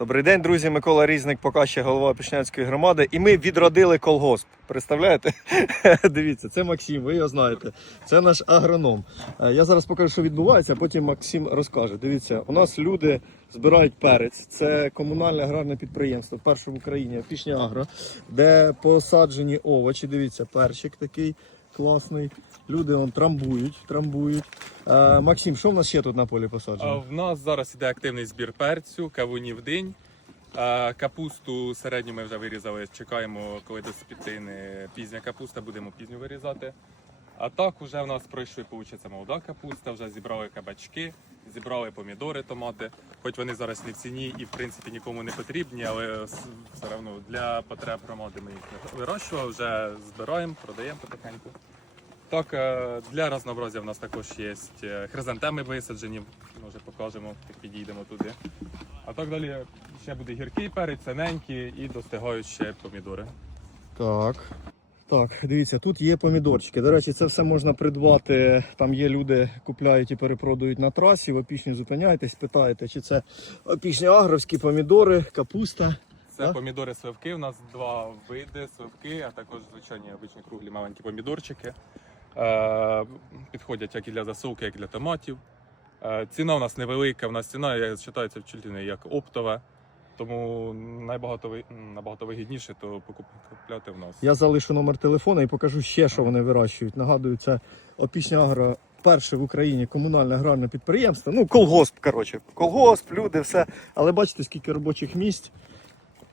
Добрий день, друзі. Микола Різник, поки ще голова Пішнянської громади. І ми відродили колгосп. Представляєте? Дивіться, це Максим, ви його знаєте. Це наш агроном. Е, Я зараз покажу, що відбувається, а потім Максим розкаже. Дивіться, у нас люди збирають перець. Це комунальне аграрне підприємство, перше в Україні, Пішня Агро, де посаджені овочі. Дивіться, перчик такий класний. Люди он трамбують, трамбують. Е, Максим, що в нас ще тут на полі А посаджено? В нас зараз іде активний збір перцю, кавунів день. А Капусту середню ми вже вирізали. Чекаємо, коли до спітини пізня капуста, будемо пізню вирізати. А так вже в нас пройшли, виходить, молода капуста, вже зібрали кабачки, зібрали помідори, томати. Хоч вони зараз не в ціні і в принципі нікому не потрібні, але все одно для потреб громади ми їх не вирощували, вже збираємо, продаємо потихеньку. Так, е, для разнообразя в нас також є е, хризантеми висаджені, може покажемо, як підійдемо туди. А так далі ще буде гіркий перець, синенький і достигають помідори. Так. Так, дивіться, тут є помідорчики. До речі, це все можна придбати. Там є люди, купляють і перепродають на трасі. В опішні зупиняєтесь, питаєте, чи це опішні агровські помідори, капуста. Це Так. помідори сливки. У нас два види сливки, а також звичайні обичні круглі маленькі помідорчики. Е, підходять як і для засолки, як і для томатів. Е, ціна у нас невелика, у нас ціна я вважається в Чультині як оптова. Тому найбагато набагато вигідніше то покуп- купляти в нас. Я залишу номер телефона і покажу ще, що вони вирощують. Нагадую, це опішня агро. Перше в Україні комунальне аграрне підприємство. Ну, колгосп, коротше. Колгосп, люди, все. Але бачите, скільки робочих місць.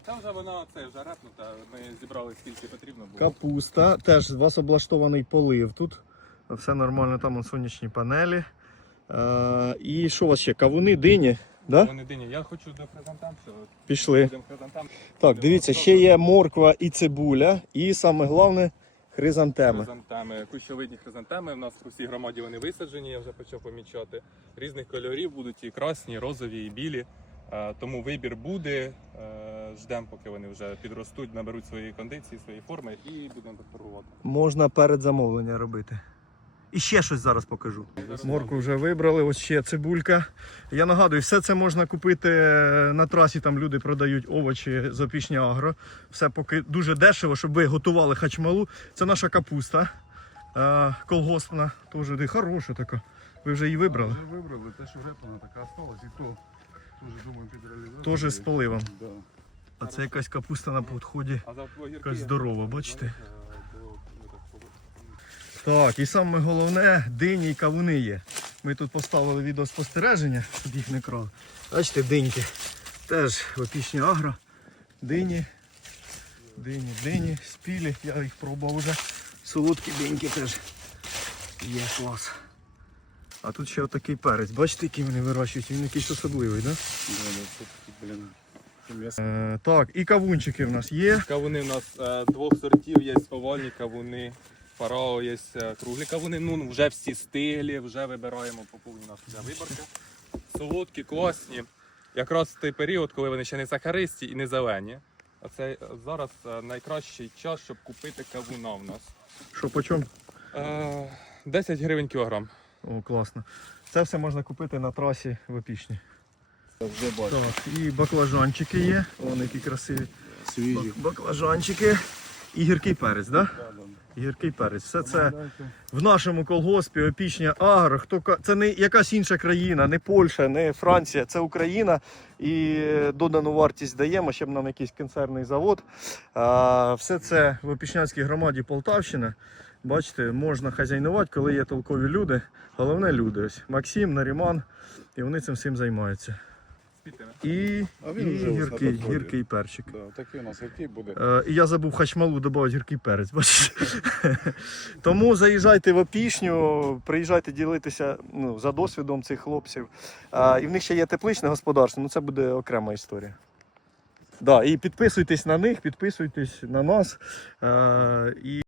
Та вже вона це вже репнута. Ми зібрали скільки потрібно було. Капуста, теж у вас облаштований полив тут. Все нормально, там он сонячні панелі. Е, і що у вас ще? Кавуни, дині? Да? Вони дині. Я хочу до хризантем. що Пішли. Так, дивіться, ще є морква і цибуля, і саме головне хризантеми. Хризантеми, кущовидні хризантеми. У нас в усій громаді вони висаджені, я вже почав помічати. Різних кольорів будуть і красні, і розові, і білі. Е, Тому вибір буде. Ждемо, поки вони вже підростуть, наберуть свої кондиції, свої форми і будемо торгувати. Можна передзамовлення робити. І ще щось зараз покажу. Морку вже вибрали, ось ще цибулька. Я нагадую, все це можна купити е, на трасі, там люди продають овочі з опішня агро. Все поки дуже дешево, щоб ви готували хачмалу. Це наша капуста е, колгоспна, теж де хороша така. Ви вже її вибрали. Вже вибрали, те, що репана така осталась, і то теж думаю підреалізувати. Тоже з поливом. Да. А це якась капуста на підході. Якась здорова, бачите? знаєш, е, бо ми так погодили. Так, і саме головне, дині і кавуни є. Ми тут поставили відеоспостереження, щоб їх не крали. Бачите, диньки. Теж в опішні агро. Дині. Дині, дині, спілі. Я їх пробував вже. Солодкі диньки теж. Є клас. А тут ще отакий перець. Бачите, який вони вирощують? Він якийсь особливий, так? Да, да. Да? Е, так, і кавунчики в нас є. Кавуни у нас е, двох сортів є овальні кавуни, фарао є е, круглі кавуни. Ну вже всі стилі, вже вибираємо по повній нас виборка. Солодкі, класні. Якраз той період, коли вони ще не сахаристі і не зелені. А це е, зараз е, найкращий час, щоб купити кавуна в нас. Що по чому? Е, 10 гривень кілограм. О, класно. Це все можна купити на трасі в опішні. Вже бачу. Так, і баклажанчики є. Вон які красиві. Свіжі. Баклажанчики. І гіркий перець, да? Да. Гіркий перець. Все це в нашому колгоспі опішня агро. Хто це не якась інша країна, не Польща, не Франція, це Україна. І додану вартість даємо, щоб нам якийсь концерний завод. А, все це в Опішнянській громаді Полтавщина. Бачите, можна хазяйнувати, коли є толкові люди. Головне люди. Ось Максим, Наріман, і вони цим всім займаються. І, А він і вже гіркий, гіркий перчик. Да, такий у нас який буде. Е, І я забув хачмалу додати гіркий перець. Бачите? Тому заїжджайте в опішню, приїжджайте ділитися ну, за досвідом цих хлопців. А, і в них ще є тепличне господарство, ну це буде окрема історія. Да, і підписуйтесь на них, підписуйтесь на нас. Е, і